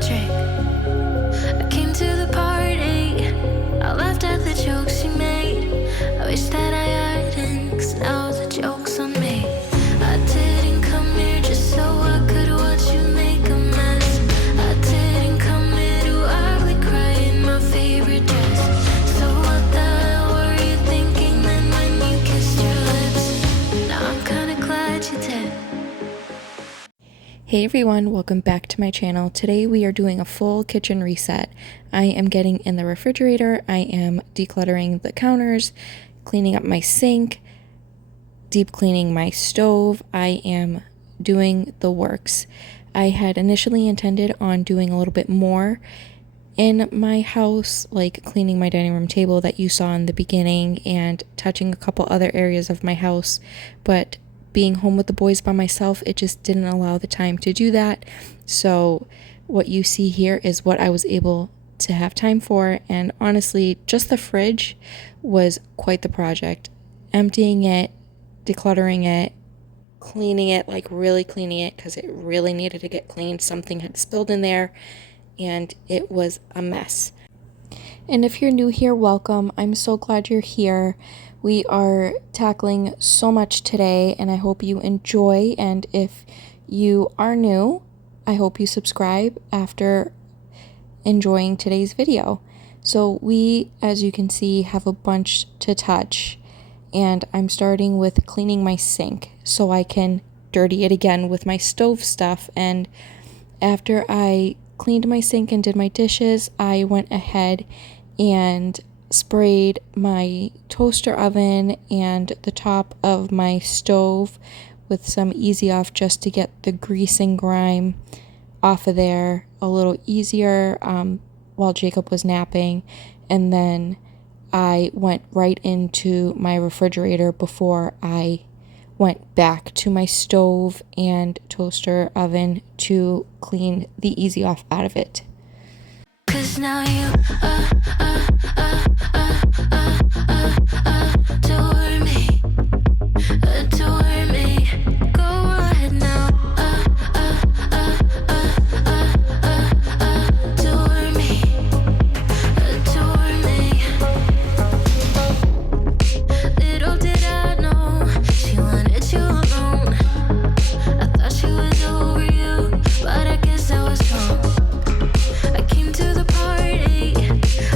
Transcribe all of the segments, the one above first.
trick. I came to the party, I laughed at the jokes she made. I wish that I hadn't, 'cause now the joke's on me. I didn't come here just so I could watch you make a mess. I didn't come here to ugly cry in my favorite dress. So what the hell were you thinking then when you kissed your lips? Now I'm kinda glad you did. Hey everyone, welcome back to my channel. Today we are doing a full kitchen reset. I am getting in the refrigerator, I am decluttering the counters, cleaning up my sink, deep cleaning my stove. I am doing the works. I had initially intended on doing a little bit more in my house, like cleaning my dining room table that you saw in the beginning and touching a couple other areas of my house, but being home with the boys by myself, it just didn't allow the time to do that. So what you see here is what I was able to have time for, and honestly, just the fridge was quite the project. Emptying it, decluttering it, cleaning it, like really cleaning it because it really needed to get cleaned. Something had spilled in there and it was a mess. And if you're new here, welcome. I'm so glad you're here. We are tackling so much today and I hope you enjoy. And if you are new, I hope you subscribe after enjoying today's video. So we, as you can see, have a bunch to touch, and I'm starting with cleaning my sink so I can dirty it again with my stove stuff. And after I cleaned my sink and did my dishes, I went ahead and sprayed my toaster oven and the top of my stove with some Easy Off just to get the grease and grime off of there a little easier while Jacob was napping. And then I went right into my refrigerator before I went back to my stove and toaster oven to clean the Easy Off out of it. 'Cause now you adore me, adore me. Go ahead now, adore me, adore me. Little did I know she wanted you alone. I thought she was over you, but I guess I was wrong. I came to the party,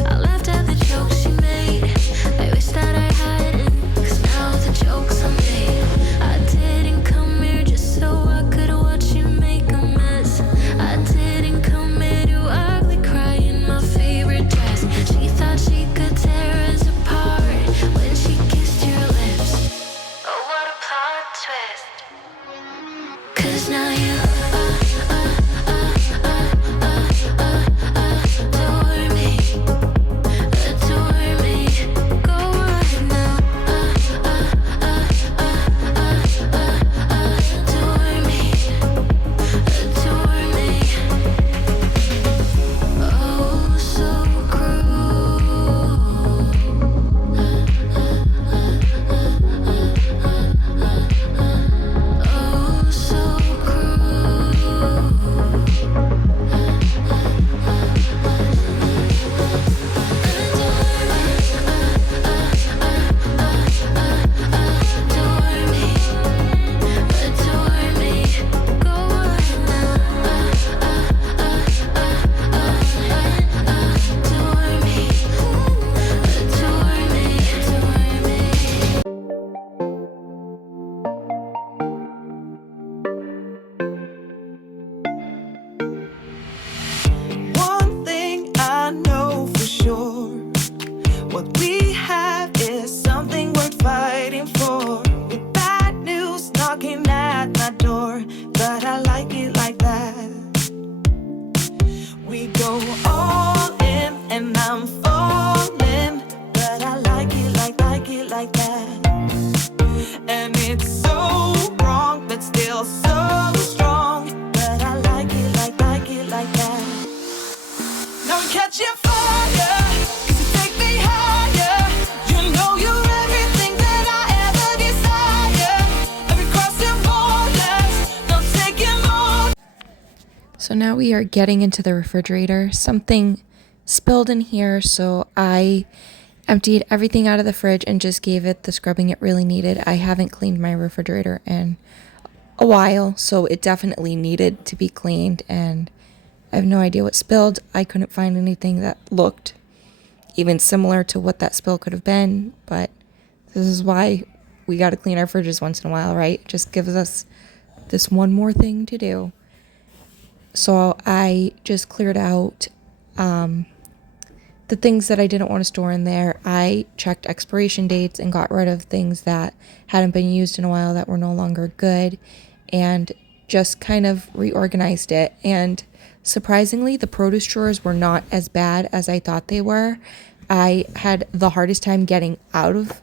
I laughed at the jokes she made. I wish that I hadn't, 'cause now the joke's on me. I didn't come here just so I could watch you make a mess. I didn't come here to ugly cry in my favorite dress. She thought she could tear us apart when she kissed your lips. Oh, what a plot twist. 'Cause now you adore me, adore me. Go ahead now, adore me, adore me. Oh, so cruel. Oh, so adore me, adore me. Go ahead now, adore me, adore me, adore me. One thing I know for sure, what we have is something worth fighting for. With bad news knocking at my door, but I like it like that. We go all in and I'm falling, but I like it like that. And it's so wrong, but still so strong, but I like it like that. Now I'm catching fire, 'cause you take me higher. You know you're everything that I ever desire. Every crossing borders, no taking more. So now we are getting into the refrigerator. Something spilled in here, so I emptied everything out of the fridge and just gave it the scrubbing it really needed. I haven't cleaned my refrigerator in a while, so it definitely needed to be cleaned, and I have no idea what spilled. I couldn't find anything that looked even similar to what that spill could have been, but this is why we got to clean our fridges once in a while, right? Just gives us this one more thing to do. So I just cleared out the things that I didn't want to store in there. I checked expiration dates and got rid of things that hadn't been used in a while that were no longer good, and just kind of reorganized it. And surprisingly, the produce drawers were not as bad as I thought they were. I had the hardest time getting out of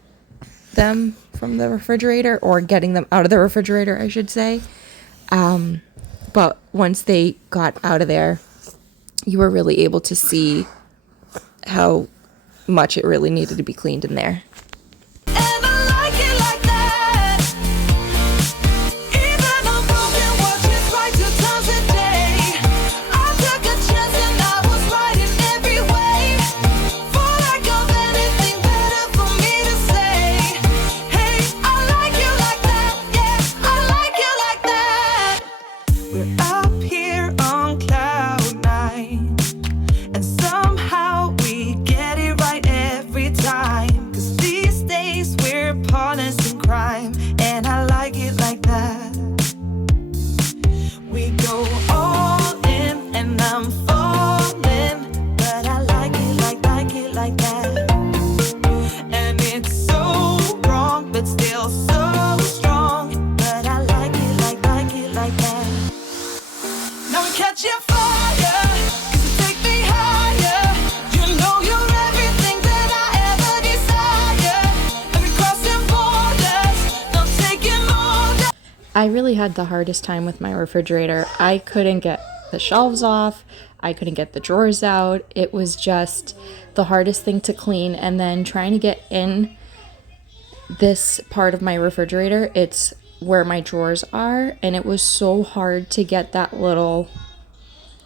them from the refrigerator, or getting them out of the refrigerator, I should say. But once they got out of there, you were really able to see how much it really needed to be cleaned in there. And I like it like that. Even on broken watches, right 2 times a day. I took a chance and I was right in every way. For lack of anything better for me to say. Hey, I like you like that. Yeah, I like you like that. We're up here on cloud 9, and somehow we get it right every time. 'Cause these days we're partners in crime, and I like it like that. We go all in, and I'm falling, but I like it like that. And it's so wrong, but still so strong. But I like it like that. Now we're catching fire, 'cause you take me higher. You know you're everything that I ever desire. And we crossing borders, not taking orders. I really had the hardest time with my refrigerator. I couldn't get the shelves off. I couldn't get the drawers out. It was just the hardest thing to clean. And then trying to get in this part of my refrigerator, it's where my drawers are, and it was so hard to get that little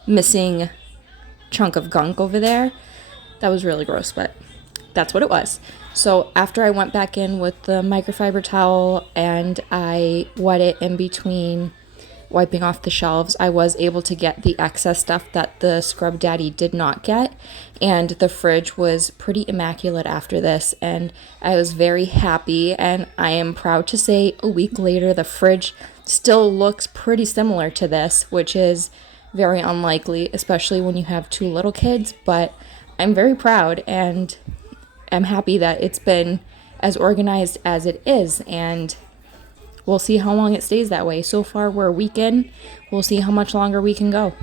missing chunk of gunk over there. That was really gross, but that's what it was. So after I went back in with the microfiber towel and I wet it in between wiping off the shelves, I was able to get the excess stuff that the Scrub Daddy did not get, and the fridge was pretty immaculate after this, and I was very happy. And I am proud to say a week later the fridge still looks pretty similar to this, which is very unlikely, especially when you have 2 little kids. But I'm very proud, and I'm happy that it's been as organized as it is, and we'll see how long it stays that way. So far, we're a week in. We'll see how much longer we can go.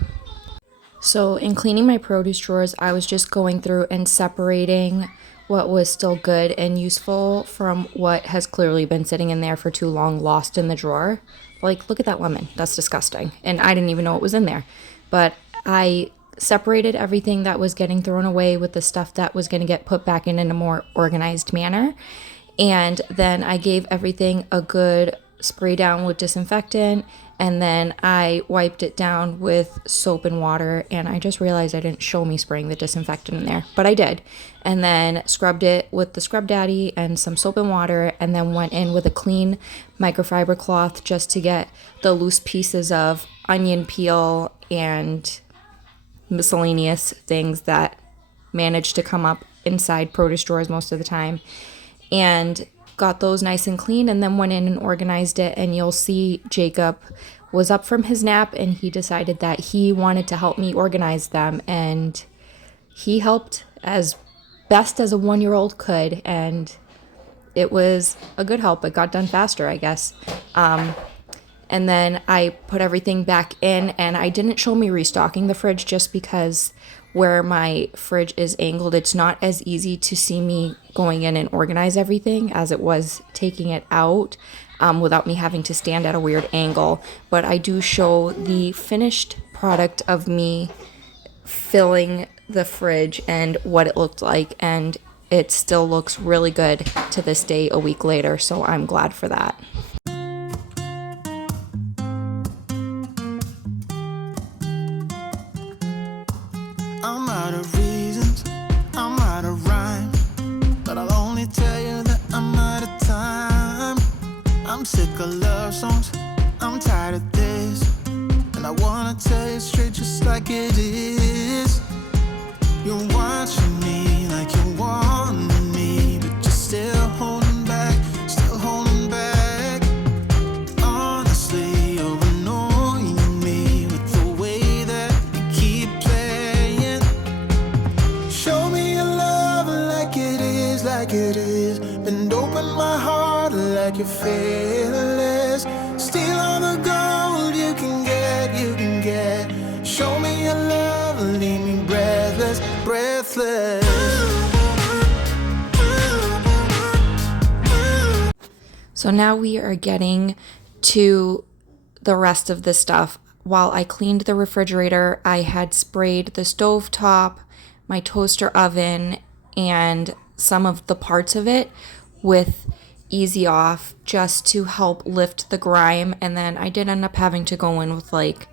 So in cleaning my produce drawers, I was just going through and separating what was still good and useful from what has clearly been sitting in there for too long, lost in the drawer. Like, look at that lemon. That's disgusting. And I didn't even know it was in there. But I separated everything that was getting thrown away with the stuff that was going to get put back in a more organized manner. And then I gave everything a good spray down with disinfectant, and then I wiped it down with soap and water. And I just realized I didn't show me spraying the disinfectant in there, but I did. And then scrubbed it with the Scrub Daddy and some soap and water, and then went in with a clean microfiber cloth just to get the loose pieces of onion peel and miscellaneous things that managed to come up inside produce drawers most of the time, and got those nice and clean, and then went in and organized it. And you'll see Jacob was up from his nap, and he decided that he wanted to help me organize them, and he helped as best as a 1-year-old could, and it was a good help. It got done faster, I guess. And then I put everything back in, and I didn't show me restocking the fridge just because where my fridge is angled, it's not as easy to see me going in and organize everything as it was taking it out without me having to stand at a weird angle. But I do show the finished product of me filling the fridge and what it looked like, and it still looks really good to this day a week later, so I'm glad for that. I'm sick of love songs, I'm tired of this. And I wanna tell you straight just like it is. You're watching me like you want me, but you're still holding back, still holding back. Honestly, you're annoying me with the way that you keep playing. Show me your love like it is, like it is. Bend open my heart like you're fearless. Steal all the gold you can get, you can get. Show me your love, leave me breathless, breathless. So now we are getting to the rest of the stuff. While I cleaned the refrigerator, I had sprayed the stovetop, my toaster oven, and some of the parts of it with Easy Off just to help lift the grime. And then I did end up having to go in with like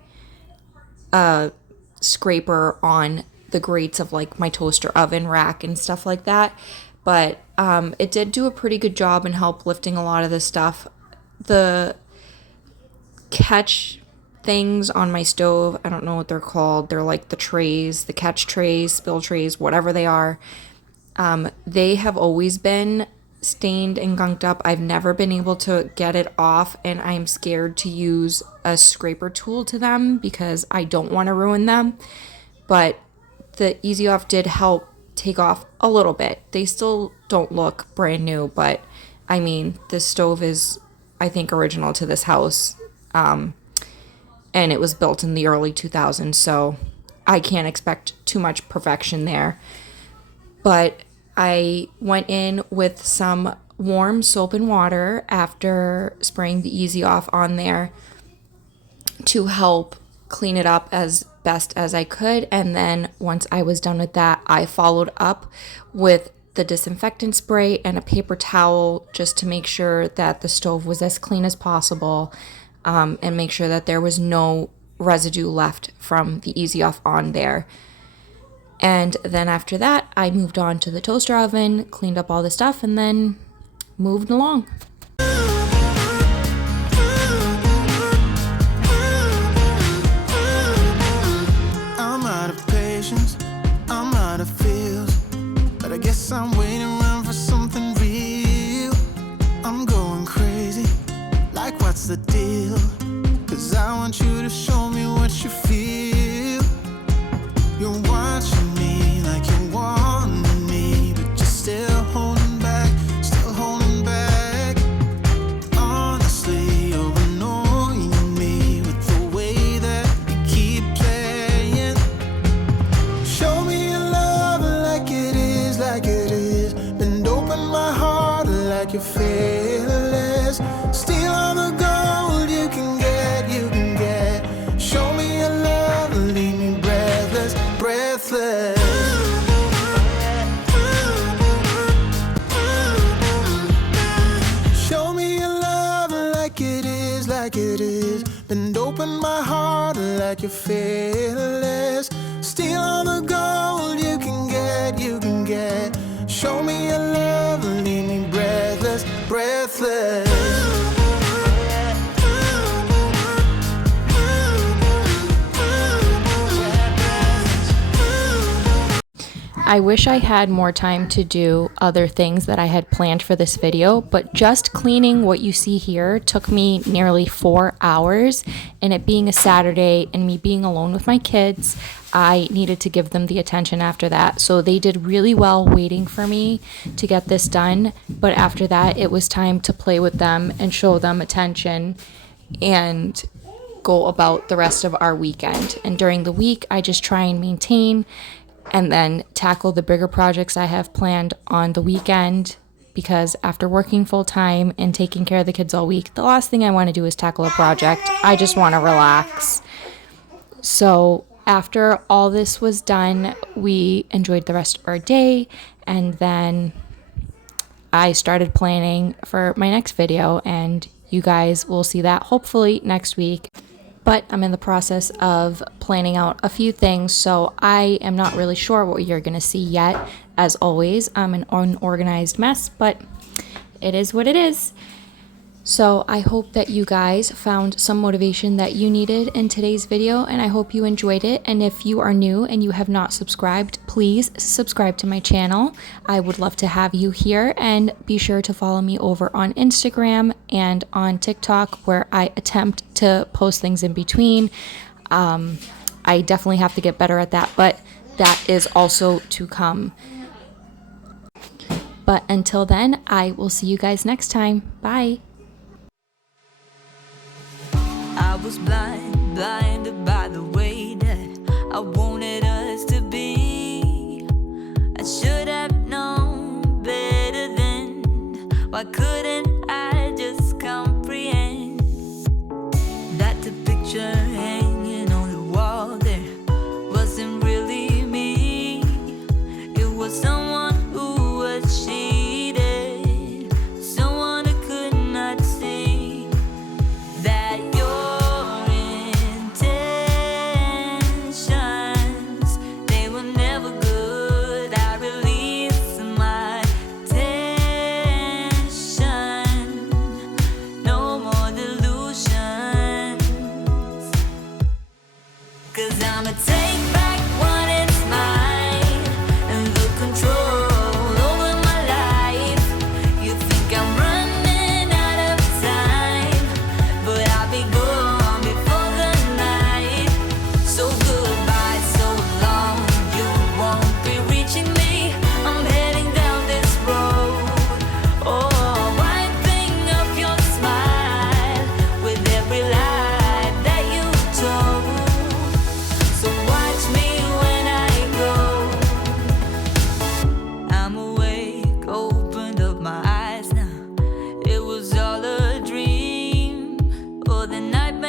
a scraper on the grates of like my toaster oven rack and stuff like that. But it did do a pretty good job and help lifting a lot of this stuff. The catch things on my stove, I don't know what they're called. They're like the trays, the catch trays, spill trays, whatever they are. They have always been stained and gunked up. I've never been able to get it off, and I'm scared to use a scraper tool to them because I don't want to ruin them. But the Easy Off did help take off a little bit. They still don't look brand new, but I mean, this stove is, I think, original to this house. And it was built in the early 2000s, so I can't expect too much perfection there. But I went in with some warm soap and water after spraying the Easy Off on there to help clean it up as best as I could. And then once I was done with that, I followed up with the disinfectant spray and a paper towel just to make sure that the stove was as clean as possible, and make sure that there was no residue left from the Easy Off on there. And then after that, I moved on to the toaster oven, cleaned up all the stuff, and then moved along. I'm out of patience, I'm out of feels, but I guess I'm waiting around for something real. I'm going crazy, like what's the deal? 'Cause I want you to show me what you feel. You're watching me like you want me, but you're still holding back, still holding back. Honestly, you're annoying me with the way that you keep playing. Show me your love like it is, like it is. Bend open my heart like you're fearless. Steal all the gold you can get, you can get. Show me your love, leave me breathless, breathless. Show me your love like it is, like it is. Bend open my heart like you're fearless. Steal all the gold you can get, you can get. Show me your love, leave me breathless, breathless. I wish I had more time to do other things that I had planned for this video, but just cleaning what you see here took me nearly 4 hours, and it being a Saturday and me being alone with my kids, I needed to give them the attention after that. So they did really well waiting for me to get this done, but after that it was time to play with them and show them attention and go about the rest of our weekend. And during the week, I just try and maintain and then tackle the bigger projects I have planned on the weekend, because after working full time and taking care of the kids all week, the last thing I want to do is tackle a project. I just want to relax. So after all this was done, we enjoyed the rest of our day, and then I started planning for my next video, and you guys will see that hopefully next week. But I'm in the process of planning out a few things, so I am not really sure what you're going to see yet. As always, I'm an unorganized mess, but it is what it is. So I hope that you guys found some motivation that you needed in today's video, and I hope you enjoyed it. And if you are new and you have not subscribed, please subscribe to my channel. I would love to have you here, and be sure to follow me over on Instagram and on TikTok, where I attempt to post things in between. I definitely have to get better at that, but that is also to come. But until then, I will see you guys next time. Bye. I was blinded by the way that I wanted us to be. I should have known better then. Why couldn't I just comprehend that the picture hanging on the wall there wasn't really me? It was someone who was cheated, someone who could not see that your intentions, they were never good. I released my tension, no more delusions. 'Cause I'ma take back what is mine and the control over my life. You think I'm running out of time, but I'll be gone before the night. So goodbye, so long, you won't be reaching me. I'm heading down this road. Oh, wiping up your smile with every lie that you told. So watch me when I go. I'm awake, opened up my eyes now. It was all a dream, or the nightmare